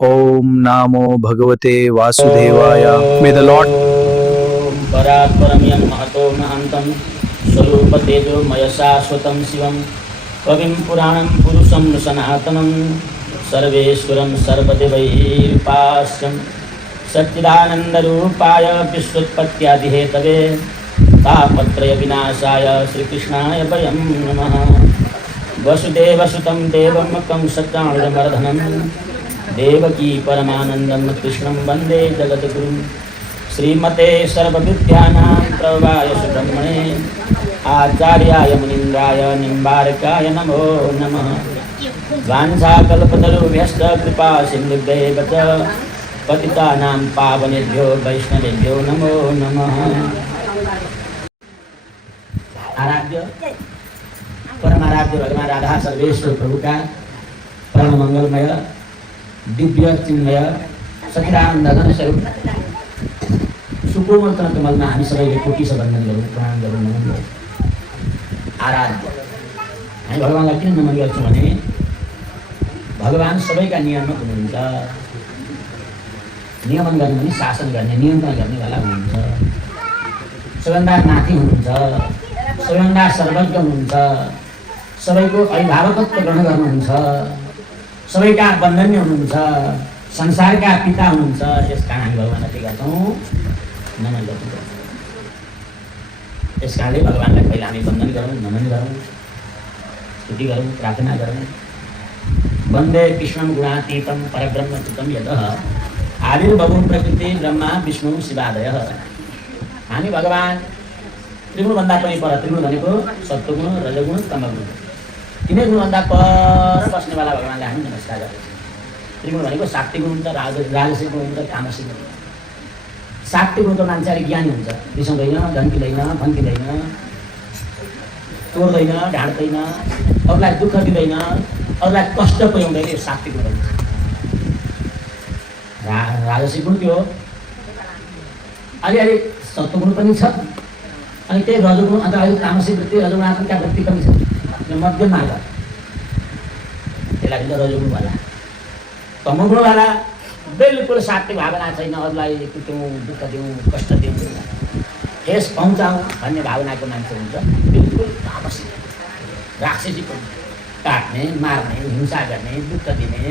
Om Namo Bhagavate Vasudevaya. May the Lord परात्परम्यं Mahato महान्तं स्वरूपतेजोमय शाश्वतं शिवं कविं पुराणं पुरुषं सनातनं सर्वेश्वरं सर्वदेवैर्पास्यं सच्चिदानन्दरूपाय विश्वोत्पत्त्यादिहेतवे तापत्रयविनाशाय श्रीकृष्णाय वयं नमः। वसुदेवसुतं देवं कंसचाणूरमर्दनं देवकी परमानन्दं कृष्णं वन्दे जगद्गुरुं। श्रीमते सर्वविद्यानां प्रवाय सुब्रह्मणे आचार्याय मुनीन्द्राय निम्बारकाय नमो नमः। वाञ्छाकल्पतरुभ्यश्च कृपा सिन्धुभ्येव च पतितानां पावनेभ्यो वैष्णवेभ्यो नमो नमः। आराध्य परमाराध्य भगवान राधा सर्वेश्वर प्रभु का परम मंगलमय दिव्य चिन्मय सच्चिदानंद घन स्वरूप सुकोमल कमलमा हामी सबैले कोटी वन्दन गरौँ, प्रणाम गरौँ, नमन गरौँ। आराध्य हामी भगवानलाई किन नमन गर्छौँ भने भगवान सबैका नियमक हुनुहुन्छ। नियमन गर्ने पनि शासन गर्ने नियन्त्रण गर्नेवाला हुनुहुन्छ। सबैभन्दा माथि हुनुहुन्छ, सबैभन्दा सर्वज्ञ हुनुहुन्छ, सबैको अभिभावकत्व ग्रहण गर्नुहुन्छ, सबैका वन्दनीय हुनुहुन्छ, संसारका पिता हुनुहुन्छ। यस कारण हामी भगवानलाई के गर्छौँ? नमन गर्छौँ। यस कारणले भगवानलाई पहिला हामी वन्दन गरौँ, नमन गरौँ, स्तुति गरौँ, प्रार्थना गरौँ। वन्दे कृष्णं गुणातीतं परब्रह्मच्युतं यतः आविर्भवं प्रकृति ब्रह्मा विष्णु शिवादयः। हामी भगवान त्रिगुणभन्दा पनि पर, त्रिगुण भनेको सत्वगुण, रजगुण, तमगुण, तिनै गुणभन्दा पर बस्नेवाला भगवानलाई हामी नमस्कार गर्छौँ। त्रिगुण भनेको सात्विक गुण हुन्छ, राजसिक गुण हुन्छ, तामसिक गुण हुन्छ। सात्विक गुणको मान्छेहरू ज्ञानी हुन्छ, रिसाउँदैन, धम्किँदैन, फन्किँदैन, तोड्दैन, ढाँट्दैन, अरूलाई दुःख दिँदैन, अरूलाई कष्ट पुर्याउँदैन। यो सात्विक गुण हुन्छ। राजसिक गुण त्यो अलिअलि सत्वगुण पनि छ, अनि त्यही रजोगुण, अन्त अलिक तामसिक वृत्ति, रजोगुणात्मक वृत्ति पनि छ। यो मध्यम मार्ग, त्यसलाई भन्छ रजोगुणवाला। तमोगुणवाला बिल्कुल सात्विक भावना छैन, अरूलाई कुट्यौँ, दुःख दिउँ, कष्ट दिउँ, ठेस पहुँचाउँ भन्ने भावनाको मान्छे हुन्छ। बिल्कुल तामसिक, राक्षसी पनि, काट्ने, मार्ने, हिंसा गर्ने, दुःख दिने,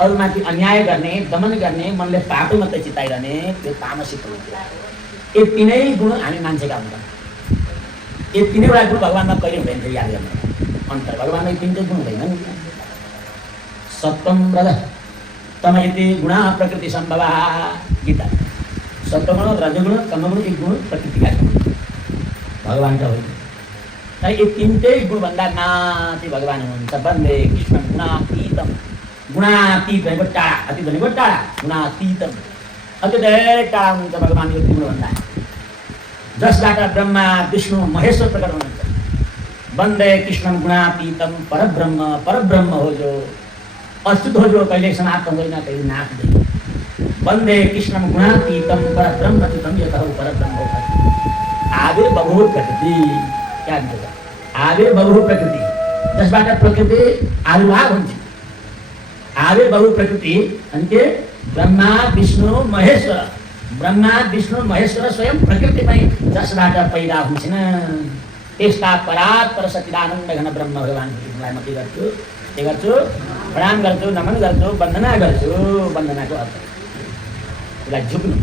अरूमाथि अन्याय गर्ने, दमन गर्ने, मनले पापै मात्रै चिताइरहने, त्यो तामसिक हुन्छ। यो तिनै गुण हामी मान्छेका हुन्छौँ। यो तिनैवटा गुण भगवानमा कहिले हुँदैन थियो, याद गर्नु। अन्तर भगवानमा तिनटै गुण हुँदैन। सत्वम रज तम इति गुणा प्रकृति सम्भवा, गीता। सत्वगुण, रजगुण, तमगुण, एक गुण प्रकृतिका गुण भगवानका होइन। तर यो तिनटै गुणभन्दा माथि भगवान हुनुहुन्छ। वन्दे कृष्णं गुणातीतं। गुणातीत भनेको टाढा, अतीत भनेको टाढा, गुणातीतं अति धेरै टाढा हुनुहुन्छ भगवान यो गुणभन्दा, जसबाट ब्रह्मा विष्णु महेश्वर प्रकट हुनुहुन्छ। वन्दे कृष्णं गुणातीतं परब्रह्म, परब्रह्म हो जो अच्युत हो, जो कहिले समाप्त हुँदैन, कहिले नाश हुँदैन। वन्दे कृष्णं गुणातीतं परब्रह्मच्युतं यतः परब्रह्म हो। आविर्बभूव प्रकृति, क्या भन्छ? आविर्बभूव प्रकृति, जसबाट प्रकृति आविर्भाव हुन्छ। आविर्बभूव प्रकृति अनि के? ब्रह्मा विष्णु महेश्वर। ब्रह्मा विष्णु महेश्वर स्वयं प्रकृतिमै जसबाट पैदा हुन्छन्, त्यस्ता परात्पर सच्चिदानन्द घन ब्रह्म भगवानलाई म के गर्छु? प्रणाम गर्छु, नमन गर्छु, वन्दना गर्छु। वन्दनाको अर्थ उसलाई झुक्नु,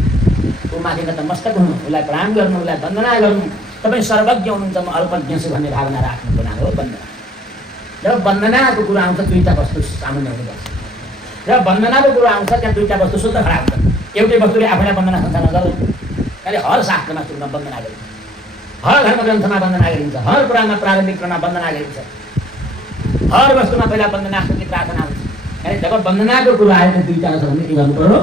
ऊ माथि नतमस्तक हुनु, उसलाई प्रणाम गर्नु, उसलाई वन्दना गर्नु। तपाईँ सर्वज्ञ हुनुहुन्छ, म अल्पज्ञ छु भन्ने भावना राख्नुको नाम हो वन्दना। जब वन्दनाको कुरो आउँछ दुईवटा वस्तु सामान्य हुनुपर्छ। जब वन्दनाको कुरो आउँछ त्यहाँ दुईवटा वस्तु शुद्ध खडा हुन्छ। एउटै वस्तुले आफैलाई वन्दना संसार नगर्दैन। अहिले हर शास्त्रमा सुरुमा वन्दना गरिन्छ, हर धर्म ग्रन्थमा वन्दना गरिन्छ, हर पुराणमा प्रारम्भिक क्रममा वन्दना गरिन्छ, हर वस्तुमा पहिला वन्दना स्तुति प्रार्थना हुन्छ। अनि जब वन्दनाको कुरो आयो भने दुईवटा छ भने के गर्नु पऱ्यो?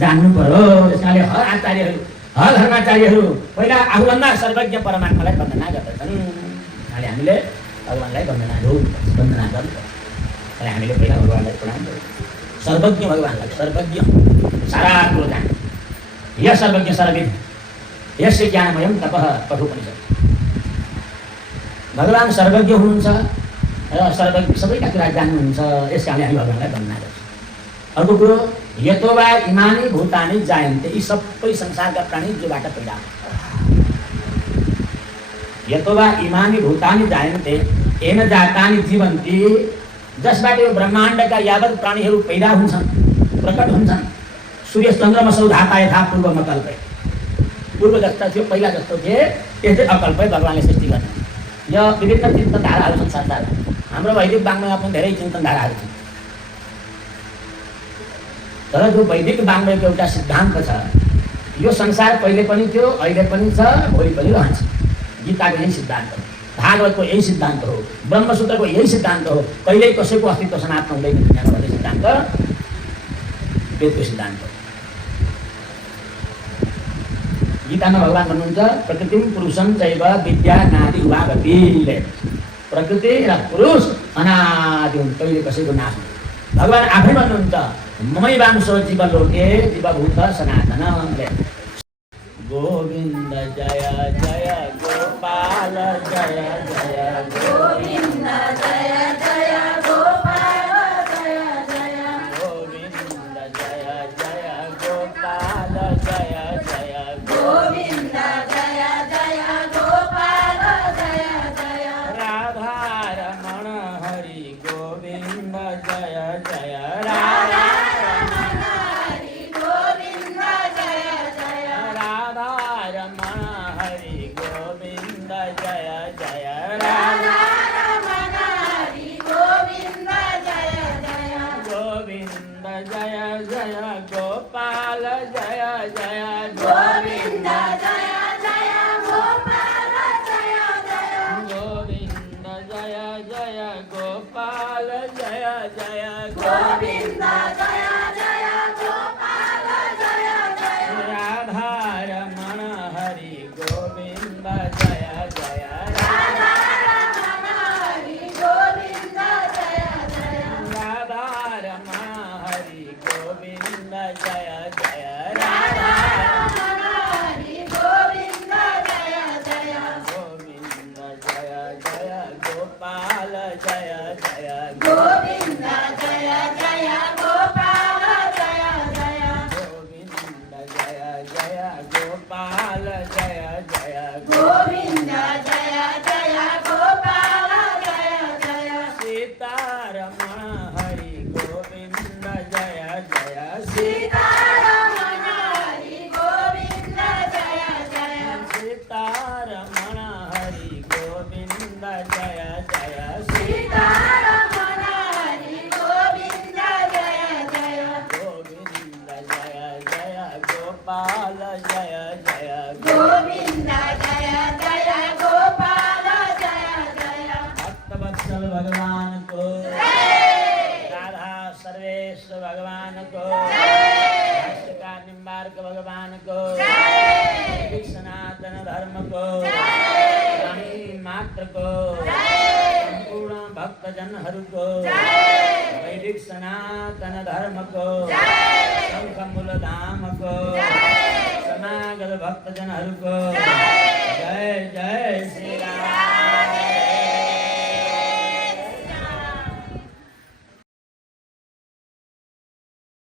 जान्नु पऱ्यो। त्यस कारणले हर आचार्यहरू, हर धर्माचार्यहरू पहिला आफूभन्दा सर्वज्ञ परमात्मालाई वन्दना गर्दछन्। अहिले हामीले भगवानलाई वन्दना गर्नुपर्छ, वन्दना गर्नुपर्छ। अहिले हामीले पहिला भगवानलाई प्रणाम गर्छौँ। सर्वज्ञ भगवानलाई, सर्वज्ञ, सारा कुरो जाने, यस सर्वज्ञ सर्वविद, यस्य ज्ञानमयं तपः कठोपनिषद। भगवान सर्वज्ञ हुनुहुन्छ र सर्वज्ञ सबैका कुरा जान्नुहुन्छ। यस कारणले हामी भगवानलाई वन्दना गर्छौँ। अर्को कुरो यतोवा इमानी भूतानी जायन्ते, यी सबै संसारका प्राणी जोबाट पैदा यतोवा इमानी भूतानी जायन्ते येन जातानि जीवन्ति, जसबाट यो ब्रह्माण्डका यावत प्राणीहरू पैदा हुन्छन्, प्रकट हुन्छन्। सूर्य चन्द्रमा सौधाता यथा पूर्वमा कल्पे, पूर्व जस्ता थियो, पहिला जस्तो थिए, त्यस्तै अकल्पै भगवानले सृष्टि गर्ने। यो विभिन्न चिन्तनधाराहरू छन् संसारमा। हाम्रो वैदिक वाङ्मयमा पनि धेरै चिन्तनधाराहरू छन्, तर जो वैदिक वाङ्मयको एउटा सिद्धान्त छ, यो संसार पहिले पनि थियो, अहिले पनि छ, भोलि पनि रहन्छ। गीताको यही सिद्धान्त हो, भागवतको यही सिद्धान्त हो, ब्रह्मसूत्रको यही सिद्धान्त हो। कहिल्यै कसैको अस्तित्व समाप्त हुँदैन दुनियाँमा भन्ने सिद्धान्त वेदको सिद्धान्त हो। गीतामा भगवान भन्नुहुन्छ प्रकृतिम पुरुषम चैव विद्या नादि उभावती, प्रकृति र पुरुष अनादि हुन्, कहिले कसैको नाश हुँदैन। भगवान आफै भन्नुहुन्छ ममैवांशो जीवलोके जीवभूत सनातन। गोविन्द जय जय गोपाल जय जय गोविन्द जय जय गोपाल जय जय गोविन्द जय जय गोपाल जय जय गोविन्द जय जय गोपाल जय जय राधा रमण हरि गोविन्द जय जय राधा रमण हरि गोविन्द जय जय राधा रमण हरि गोविन्द जय जय राधा रमण हरि गोविन्द जय जय गोविन्द जय जय गोपाल जय जय गोविन्द जय जय गोपाल जय जय गोविन्द जय जय गोपाल जय जय गोविन्द जय जय गोपाल जय जय राधा रमण हरि गोविन्द जय जय राधा रमण हरि गोविन्द जय जय राधा रमण हरि गोविन्द जय जय राधा रमण हरि गोविन्द जय जय गोविन्द जय जय गोपाल जय जय गोविन्द जय जय गोपाल जय जय गोविन्द जय जय गोपाल जय जय गोविन्द जय जय गोपाल जय जय सीतारमण हरि गोविन्द जय जय सीतारमण हरि गोविन्द जय जय सीतारमण हरि गोविन्द जय जय सीतारमण हरि गोविन्द जय जय गोविन्द जय जय गोपाल जय जय गोविन्द जय जय गोपाल जय जय भक्तवत्सल भगवान को, राधा सर्वेश्वर भगवान को, भाष्यकार निम्बार्क भगवान को, वैदिक सनातन धर्म को, प्राणी मात्र को, संपूर्ण भक्तजनहरूको, वैदिक सनातन धर्म को, शङ्खमूल धाम को, समागत भक्तजनहरूको जय जय श्री राम।